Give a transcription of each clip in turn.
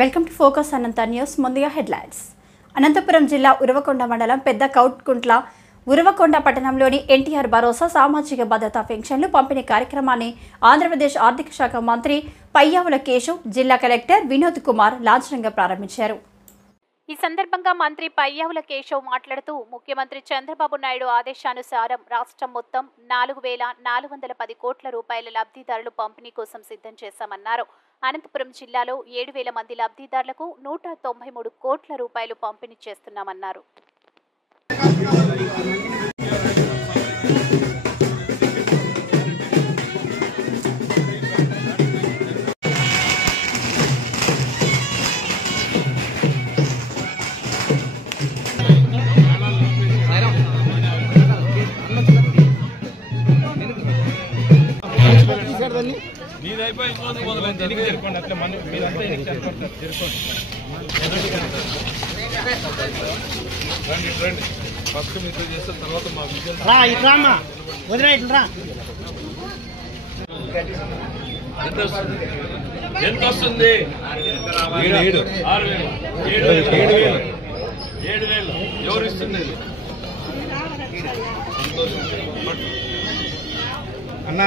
Welcome to focus Anantha news. ముందుగా headlines. Anantapuram జిల్లా ఉరవకొండ మండలం పెద్ద కౌట్కుంట్ల ఉరవకొండ పట్టణంలోని ఎన్టీఆర్ భరోసా సామాజిక భద్రతా పెన్షన్లు పంపిణీ కార్యక్రమాన్ని ఆంధ్రప్రదేశ్ ఆర్థిక శాఖ మంత్రి పయ్యావుల కేశవ్, జిల్లా కలెక్టర్ వినోద్ కుమార్ లాంఛనంగా ప్రారంభించారు. ఈ సందర్భంగా మంత్రి పయ్యావుల కేశవ్ మాట్లాడుతూ, ముఖ్యమంత్రి చంద్రబాబు నాయుడు ఆదేశానుసారం రాష్ట్రం మొత్తం 4,410 కోట్ల రూపాయల లబ్ధిదారులు పంపిణీ కోసం సిద్ధం చేశామన్నారు. అనంతపురం జిల్లాలో 7,000 మంది లబ్ధిదారులకు 193 కోట్ల రూపాయలు పంపిణీ చేస్తున్నామన్నారు. ఫస్ట్ మీరు చేస్తే తర్వాత మా ఎంత వస్తుంది? 7,000 ఎవరు ఇస్తుంది? అన్నా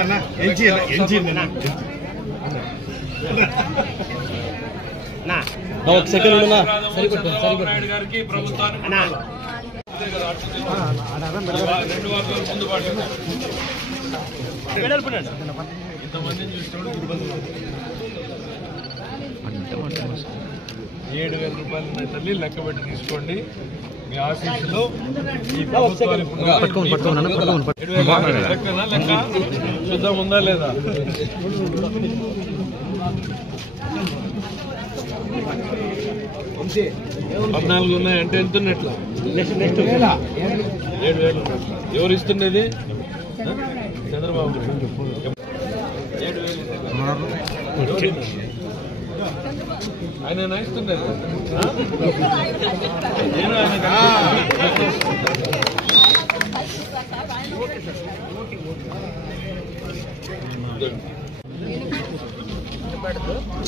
ఒక సెకండ్ నాయుడు గారికి ప్రభుత్వానికి 2 వారాల ముందు పాటు ఇంతమందిని చూసినప్పుడు 7,000 రూపాయలు తల్లి లెక్క పెట్టి తీసుకోండి. మీ ఆఫీసులో ఈ ప్రభుత్వానికి లెక్క శుద్ధం ఉందా లేదా? 14 ఉన్నాయి అంటే ఎంత ఉన్నట్లు? 7,000. ఎవరు ఇస్తున్నది? చంద్రబాబు. 7,000 ఆయన ఇస్తున్నది. నేను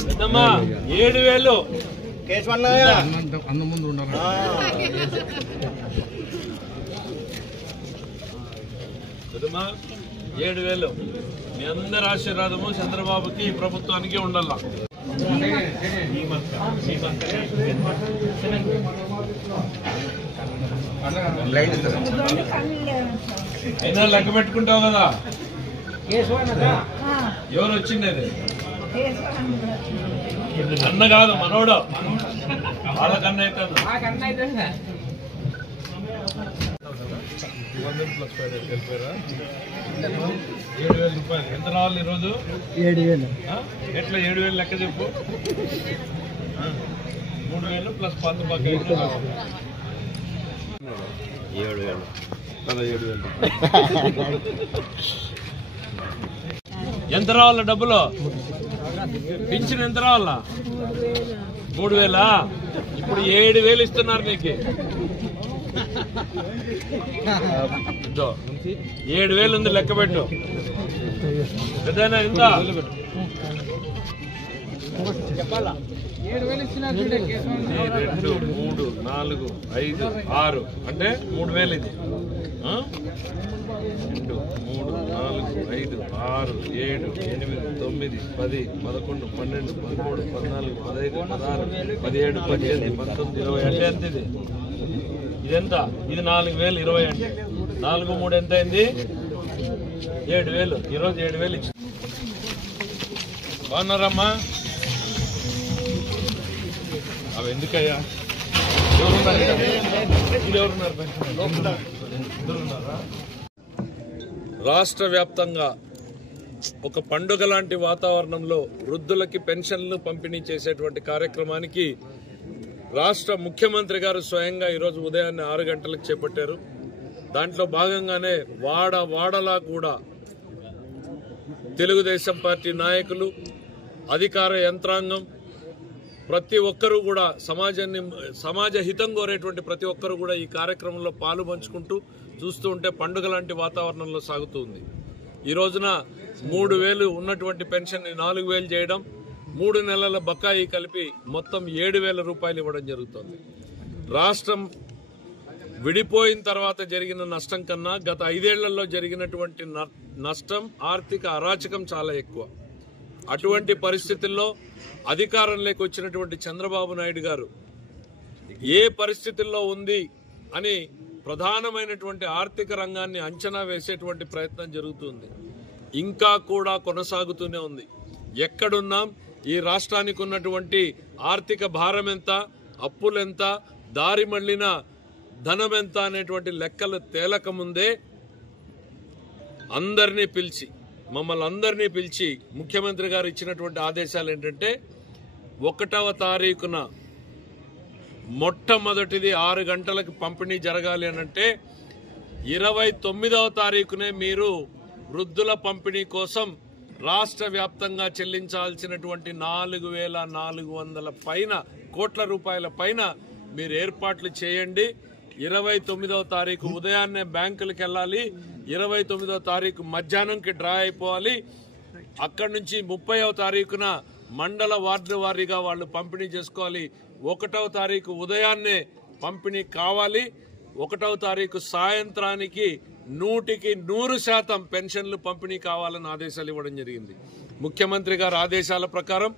పెద్దమ్మా 7,000 అన్న ముందు ఉన్నారు. 7,000 మీ అందరి ఆశీర్వాదము చంద్రబాబుకి ప్రభుత్వానికి ఉండాల. అయినా లెక్క పెట్టుకుంటావు కదా? ఎవరు వచ్చిండేది? అన్న కాదు, మనోడు. వాళ్ళకన్నా అయితే 7,000 రూపాయలు ఎంత రావాలి ఈరోజు? 7,000. ఎట్లా 7,000 లెక్క చెప్పు. 3,000 ప్లస్ పాత బాగా 7,000 కదా. 7,000 ఎంత రావాల డబ్బులు? పింఛన్ ఎంత రావాలా? 3,000. ఇప్పుడు 7,000 ఇస్తున్నారు నీకు. 7,000 ఉంది, లెక్క పెట్టు. పెద్దనా ఎంత? 7,000 2, 3, 4, 5, 6 అంటే 3,000 ఇది. 2, 3, 4, 5, 6, 7, 8, 9, 10, 11, 12, 13, 14, 15, 16, 17, 18, 19, 20 అంటే ఎంత ఇది? ఇదెంత? ఇది 4,000. 20 అంటే 4, 3 ఎంత అయింది? 7,000. ఈరోజు 7,000 ఇచ్చింది. బాగున్నారమ్మా? అవి ఎందుకయ్యా? రాష్ట్ర వ్యాప్తంగా ఒక పండుగ లాంటి వాతావరణంలో వృద్ధులకి పెన్షన్లు పంపిణీ చేసేటువంటి కార్యక్రమానికి రాష్ట్ర ముఖ్యమంత్రి గారు స్వయంగా ఈరోజు ఉదయాన్నే 6 గంటలకు చేపట్టారు. దాంట్లో భాగంగానే వాడలా కూడా తెలుగుదేశం పార్టీ నాయకులు, అధికార యంత్రాంగం, ప్రతి ఒక్కరూ కూడా సమాజ హితం కోరేటువంటి ప్రతి ఒక్కరూ కూడా ఈ కార్యక్రమంలో పాలు పంచుకుంటూ చూస్తూ ఉంటే పండుగ లాంటి వాతావరణంలో సాగుతుంది. ఈ రోజున 3,000 ఉన్నటువంటి పెన్షన్ ని 4,000 చేయడం, 3 నెలల బకాయి కలిపి మొత్తం 7,000 రూపాయలు ఇవ్వడం జరుగుతోంది. రాష్ట్రం విడిపోయిన తర్వాత జరిగిన నష్టం కన్నా గత 5 ఏళ్లలో జరిగినటువంటి నష్టం, ఆర్థిక అరాచకం చాలా ఎక్కువ. అటువంటి పరిస్థితుల్లో అధికారంలోకి వచ్చినటువంటి చంద్రబాబు నాయుడు గారు ఏ పరిస్థితుల్లో ఉంది అని ప్రధానమైనటువంటి ఆర్థిక రంగాన్ని అంచనా వేసేటువంటి ప్రయత్నం జరుగుతుంది. ఇంకా కూడా కొనసాగుతూనే ఉంది. ఎక్కడున్నాం, ఈ రాష్ట్రానికి ఉన్నటువంటి ఆర్థిక భారం ఎంత, అప్పులెంత, దారి మళ్లిన ధనం ఎంత అనేటువంటి లెక్కలు తేలక ముందే మమ్మల్ని అందరినీ పిలిచి ముఖ్యమంత్రి గారు ఇచ్చినటువంటి ఆదేశాలు ఏంటంటే 1వ తారీఖున మొట్టమొదటిది 6 గంటలకు పంపిణీ జరగాలి అనంటే 29వ తారీఖునే మీరు వృద్ధుల పంపిణీ కోసం రాష్ట్ర వ్యాప్తంగా చెల్లించాల్సినటువంటి 4,400 కోట్ల రూపాయల పైన మీరు ఏర్పాట్లు చేయండి. 29వ తారీఖు ఉదయాన్నే బ్యాంకులకు వెళ్ళాలి. 29వ తారీఖు మధ్యాహ్నంకి డ్రా అయిపోవాలి. అక్కడి నుంచి 30వ తారీఖున మండల వార్డు వారీగా వాళ్ళు పంపిణీ చేసుకోవాలి. 1వ తారీఖు ఉదయాన్నే పంపిణీ కావాలి. 1వ తారీఖు సాయంత్రానికి 100% పెన్షన్లు పంపిణీ కావాలని ఆదేశాలు ఇవ్వడం జరిగింది. ముఖ్యమంత్రి గారి ఆదేశాల ప్రకారం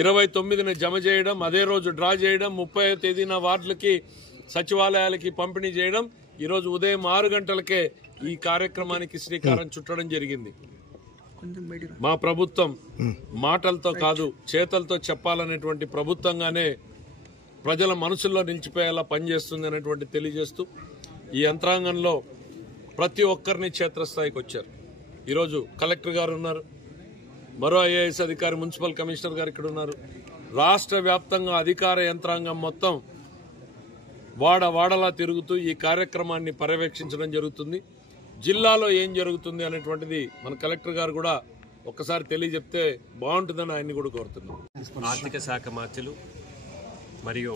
29న జమ చేయడం, అదే రోజు డ్రా చేయడం, 30వ తేదీన వార్డులకి సచివాలయాలకి పంపిణీ చేయడం, ఈరోజు ఉదయం 6 గంటలకే ఈ కార్యక్రమానికి శ్రీకారం చుట్టడం జరిగింది. మా ప్రభుత్వం మాటలతో కాదు చేతలతో చెప్పాలనేటువంటి ప్రభుత్వంగానే ప్రజల మనసుల్లో నిలిచిపోయేలా పనిచేస్తుంది అనేటువంటి తెలియజేస్తూ ఈ యంత్రాంగంలో ప్రతి ఒక్కరిని క్షేత్రస్థాయికి వచ్చారు. ఈరోజు కలెక్టర్ గారు ఉన్నారు, మరో ఐఏఎస్ అధికారి, మున్సిపల్ కమిషనర్ గారు ఇక్కడ ఉన్నారు. రాష్ట్ర వ్యాప్తంగా అధికార యంత్రాంగం మొత్తం వాడలా తిరుగుతూ ఈ కార్యక్రమాన్ని పర్యవేక్షించడం జరుగుతుంది. జిల్లాలో ఏం జరుగుతుంది అనేటువంటిది మన కలెక్టర్ గారు కూడా ఒక్కసారి తెలియజెప్తే బాగుంటుందని ఆయన్ని కూడా కోరుతున్నాం. ఆర్థిక శాఖ మంత్రులు మరియు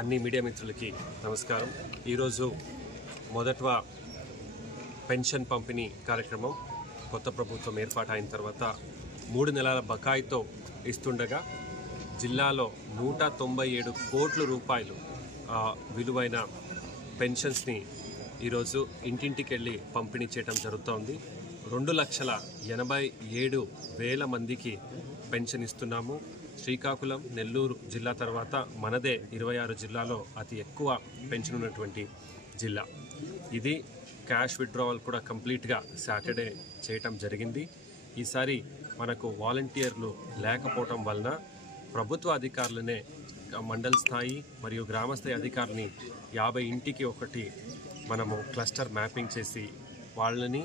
అన్ని మీడియా మిత్రులకి నమస్కారం. ఈరోజు మొదట పెన్షన్ పంపిణీ కార్యక్రమం కొత్త ప్రభుత్వం ఏర్పాటైన తర్వాత 3 నెలల బకాయితో ఇస్తుండగా జిల్లాలో 197 కోట్ల రూపాయలు విలువైన పెన్షన్స్ని ఈరోజు ఇంటింటికి వెళ్ళి పంపిణీ చేయడం జరుగుతోంది. 2,87,000 మందికి పెన్షన్ ఇస్తున్నాము. శ్రీకాకుళం, నెల్లూరు జిల్లా తర్వాత మనదే 26 జిల్లాలో అతి ఎక్కువ పెన్షన్ ఉన్నటువంటి జిల్లా ఇది. క్యాష్ విత్డ్రావల్ కూడా కంప్లీట్గా సాటర్డే చేయటం జరిగింది. ఈసారి మనకు వాలంటీర్లు లేకపోవటం వలన ప్రభుత్వ అధికారులనే మండల స్థాయి మరియు గ్రామస్థాయి అధికారిని 50 ఇంటికి ఒకటి మనము క్లస్టర్ మ్యాపింగ్ చేసి వాళ్ళని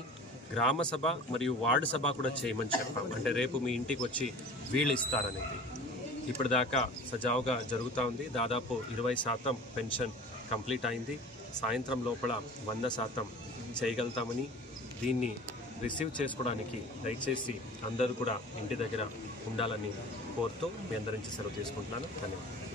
గ్రామ సభ మరియు వార్డు సభ కూడా చేయమని చెప్పాం. అంటే రేపు మీ ఇంటికి వచ్చి వీళ్ళు ఇస్తారనేది ఇప్పటిదాకా సజావుగా జరుగుతూ ఉంది. దాదాపు 20% పెన్షన్ కంప్లీట్ అయింది. సాయంత్రం లోపల 100% చేయగలుగుతామని, దీన్ని రిసీవ్ చేసుకోవడానికి దయచేసి అందరూ కూడా ఇంటి దగ్గర ఉండాలని కోరుతూ మీ అందరి నుంచి సెలవు తీసుకుంటున్నాను. ధన్యవాదాలు.